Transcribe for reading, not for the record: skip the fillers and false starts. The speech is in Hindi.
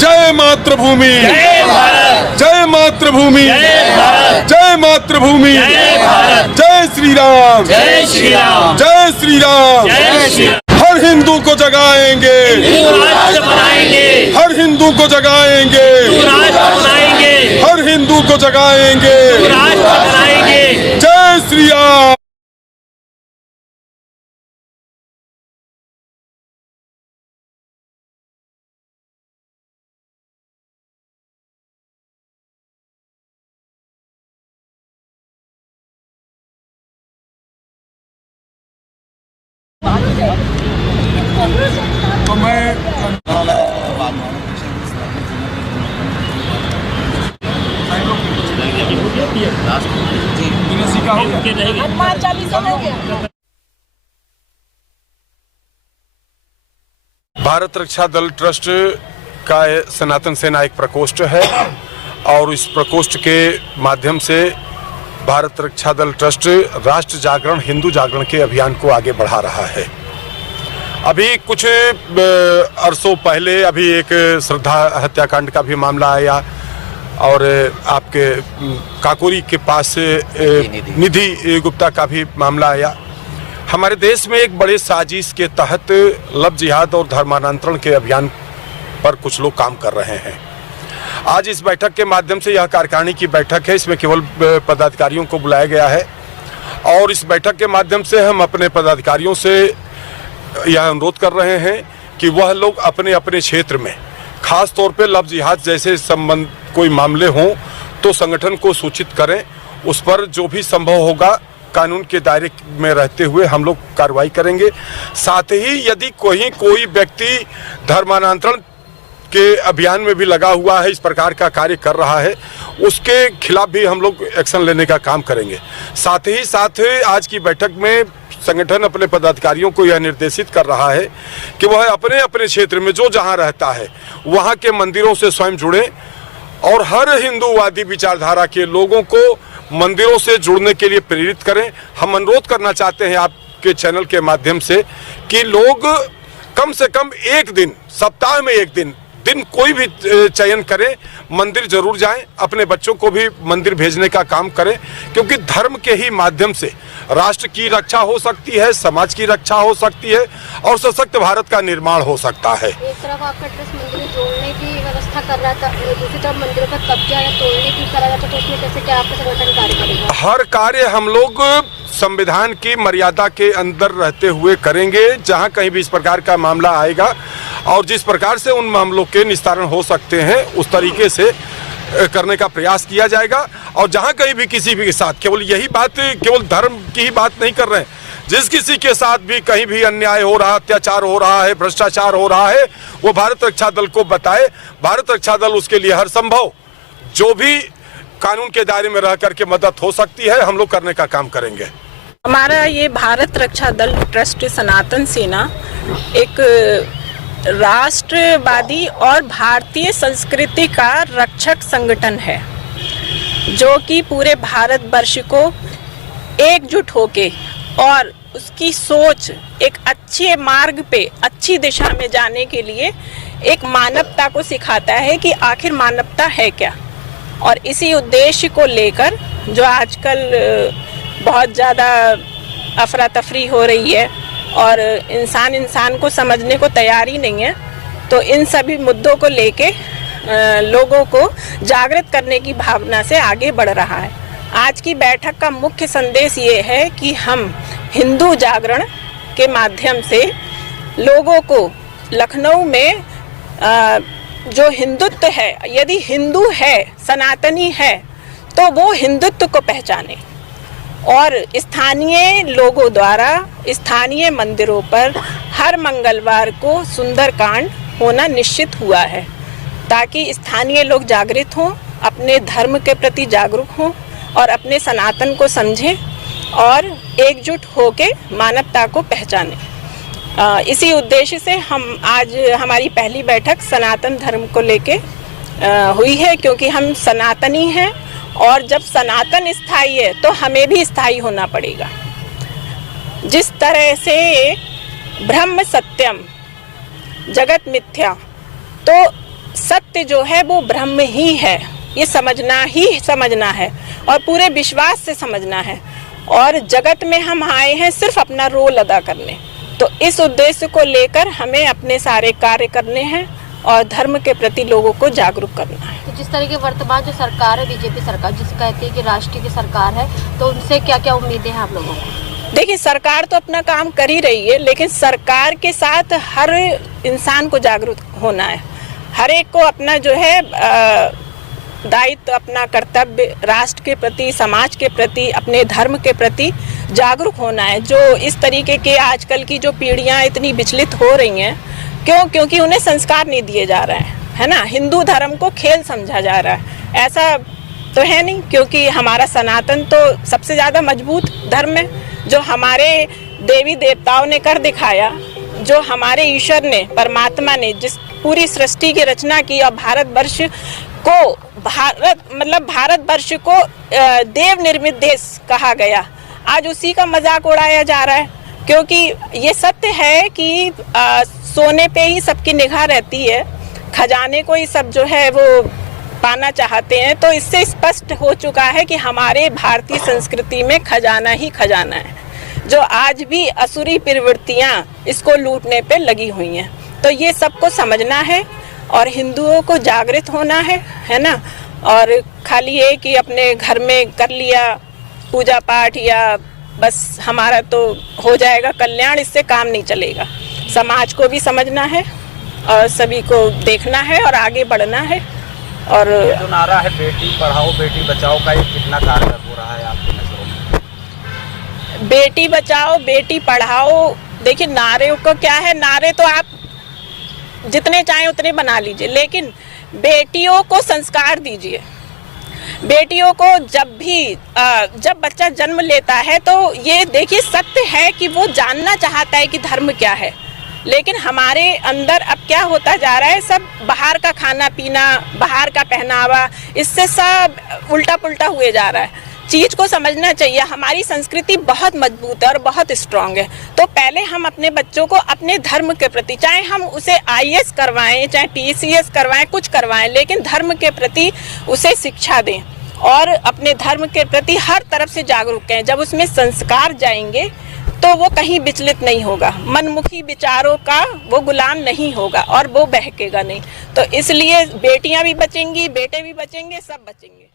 जय मातृभूमि, जय मातृभूमि, जय मातृभूमि, जय श्री राम, जय श्री राम, जय श्री राम। हर हिंदू को जगाएंगे, हर हिंदू को जगाएंगे, हर हिंदू को जगाएंगे, जय श्री राम। तो मैं भारत रक्षा दल ट्रस्ट का सनातन सेना एक प्रकोष्ठ है और इस प्रकोष्ठ के माध्यम से भारत रक्षा दल ट्रस्ट राष्ट्र जागरण, हिंदू जागरण के अभियान को आगे बढ़ा रहा है। अभी कुछ अरसों पहले अभी एक श्रद्धा हत्याकांड का भी मामला आया और आपके काकोरी के पास निधि गुप्ता का भी मामला आया। हमारे देश में एक बड़े साजिश के तहत लव जिहाद और धर्मांतरण के अभियान पर कुछ लोग काम कर रहे हैं। आज इस बैठक के माध्यम से, यह कार्यकारिणी की बैठक है, इसमें केवल पदाधिकारियों को बुलाया गया है और इस बैठक के माध्यम से हम अपने पदाधिकारियों से यह अनुरोध कर रहे हैं कि वह लोग अपने अपने क्षेत्र में, खास तौर पे लव जिहाद जैसे संबंध कोई मामले हों तो संगठन को सूचित करें। उस पर जो भी संभव होगा कानून के दायरे में रहते हुए हम लोग कार्रवाई करेंगे। साथ ही यदि कोई व्यक्ति धर्मांतरण के अभियान में भी लगा हुआ है, इस प्रकार का कार्य कर रहा है, उसके खिलाफ भी हम लोग एक्शन लेने का काम करेंगे। साथ ही साथ आज की बैठक में संगठन अपने पदाधिकारियों को यह निर्देशित कर रहा है कि वह अपने अपने क्षेत्र में जो जहां रहता है वहां के मंदिरों से स्वयं जुड़े और हर हिंदूवादी विचारधारा के लोगों को मंदिरों से जुड़ने के लिए प्रेरित करें। हम अनुरोध करना चाहते हैं आपके चैनल के माध्यम से कि लोग कम से कम एक दिन, सप्ताह में एक दिन कोई भी चयन करें, मंदिर जरूर जाएं, अपने बच्चों को भी मंदिर भेजने का काम करें, क्योंकि धर्म के ही माध्यम से राष्ट्र की रक्षा हो सकती है, समाज की रक्षा हो सकती है और सशक्त भारत का निर्माण हो सकता है। एक तरफ आपका ट्रस्ट मंदिर जोड़ने की व्यवस्था कर रहा था, दूसरी तरफ मंदिरों पर कब्जा या तोड़ने की करा जाता, तो उसमें कैसे क्या आपका संगठन कार्य करेगा? हर कार्य हम लोग संविधान की मर्यादा के अंदर रहते हुए करेंगे। जहां कहीं भी इस प्रकार का मामला आएगा और जिस प्रकार से उन मामलों के निस्तारण हो सकते हैं उस तरीके से करने का प्रयास किया जाएगा। और जहां कहीं भी किसी भी के साथ, केवल यही बात, केवल धर्म की ही बात नहीं कर रहे हैं, जिस किसी के साथ भी कहीं भी अन्याय हो रहा, अत्याचार हो रहा है, भ्रष्टाचार हो रहा है, वो भारत रक्षा दल को बताए। भारत रक्षा दल उसके लिए हर संभव जो भी कानून के दायरे में रह करके मदद हो सकती है हम लोग करने का काम करेंगे। हमारा ये भारत रक्षा दल ट्रस्ट सनातन सेना एक राष्ट्रवादी और भारतीय संस्कृति का रक्षक संगठन है, जो कि पूरे भारतवर्ष को एकजुट होके और उसकी सोच एक अच्छे मार्ग पे, अच्छी दिशा में जाने के लिए एक मानवता को सिखाता है कि आखिर मानवता है क्या। और इसी उद्देश्य को लेकर जो आजकल बहुत ज़्यादा अफरा तफरी हो रही है और इंसान को समझने को तैयार ही नहीं है, तो इन सभी मुद्दों को लेके लोगों को जागृत करने की भावना से आगे बढ़ रहा है। आज की बैठक का मुख्य संदेश ये है कि हम हिंदू जागरण के माध्यम से लोगों को लखनऊ में जो हिंदुत्व है, यदि हिंदू है, सनातनी है, तो वो हिंदुत्व को पहचाने और स्थानीय लोगों द्वारा स्थानीय मंदिरों पर हर मंगलवार को सुंदरकांड होना निश्चित हुआ है, ताकि स्थानीय लोग जागृत हों, अपने धर्म के प्रति जागरूक हों और अपने सनातन को समझें और एकजुट होकर मानवता को पहचानें। इसी उद्देश्य से हम आज हमारी पहली बैठक सनातन धर्म को लेके हुई है, क्योंकि हम सनातनी हैं और जब सनातन स्थायी है तो हमें भी स्थायी होना पड़ेगा। जिस तरह से ब्रह्म सत्यम जगत मिथ्या, तो सत्य सत्य जो है वो ब्रह्म ही है, ये समझना है और पूरे विश्वास से समझना है। और जगत में हम आए हैं सिर्फ अपना रोल अदा करने, तो इस उद्देश्य को लेकर हमें अपने सारे कार्य करने हैं और धर्म के प्रति लोगों को जागरूक करना है। तो जिस तरह की वर्तमान जो सरकार है, बीजेपी सरकार, जिसे कहती है कि राष्ट्र की सरकार है, तो उनसे क्या क्या उम्मीदें हैं आप लोगों को? देखिए, सरकार तो अपना काम कर ही रही है, लेकिन सरकार के साथ हर इंसान को जागरूक होना है। हर एक को अपना जो है दायित्व, अपना कर्तव्य राष्ट्र के प्रति, समाज के प्रति, अपने धर्म के प्रति जागरूक होना है। जो इस तरीके के आजकल की जो पीढ़ियां इतनी विचलित हो रही हैं, क्योंकि उन्हें संस्कार नहीं दिए जा रहे हैं, है ना। हिंदू धर्म को खेल समझा जा रहा है, ऐसा तो है नहीं, क्योंकि हमारा सनातन तो सबसे ज़्यादा मजबूत धर्म है, जो हमारे देवी देवताओं ने कर दिखाया, जो हमारे ईश्वर ने, परमात्मा ने जिस पूरी सृष्टि की रचना की और भारतवर्ष को देव निर्मित देश कहा गया, आज उसी का मजाक उड़ाया जा रहा है। क्योंकि ये सत्य है कि सोने पे ही सबकी निगाह रहती है, खजाने को ही सब जो है वो पाना चाहते हैं। तो इससे स्पष्ट हो चुका है कि हमारे भारतीय संस्कृति में खजाना ही खजाना है, जो आज भी असुरी प्रवृत्तियां इसको लूटने पे लगी हुई हैं। तो ये सबको समझना है और हिंदुओं को जागृत होना है ना। और खाली ये कि अपने घर में कर लिया पूजा पाठ या बस हमारा तो हो जाएगा कल्याण, इससे काम नहीं चलेगा। समाज को भी समझना है और सभी को देखना है और आगे बढ़ना है। और जो नारा है बेटी पढ़ाओ बेटी बचाओ का, ये कितना कारगर हो रहा है आपकी नजरों में? बेटी बचाओ बेटी पढ़ाओ, देखिए नारे को क्या है, नारे तो आप जितने चाहें उतने बना लीजिए, लेकिन बेटियों को संस्कार दीजिए। बेटियों को जब बच्चा जन्म लेता है तो ये देखिए सत्य है कि वो जानना चाहता है कि धर्म क्या है, लेकिन हमारे अंदर अब क्या होता जा रहा है, सब बाहर का खाना पीना, बाहर का पहनावा, इससे सब उल्टा पुल्टा हुए जा रहा है। चीज को समझना चाहिए, हमारी संस्कृति बहुत मजबूत है और बहुत स्ट्रांग है। तो पहले हम अपने बच्चों को अपने धर्म के प्रति, चाहे हम उसे IAS करवाएं, चाहे TCS करवाएं, कुछ करवाएं, लेकिन धर्म के प्रति उसे शिक्षा दें और अपने धर्म के प्रति हर तरफ से जागरूक करें। जब उसमें संस्कार जाएंगे तो वो कहीं विचलित नहीं होगा, मनमुखी विचारों का वो गुलाम नहीं होगा और वो बहकेगा नहीं। तो इसलिए बेटियां भी बचेंगी, बेटे भी बचेंगे, सब बचेंगे।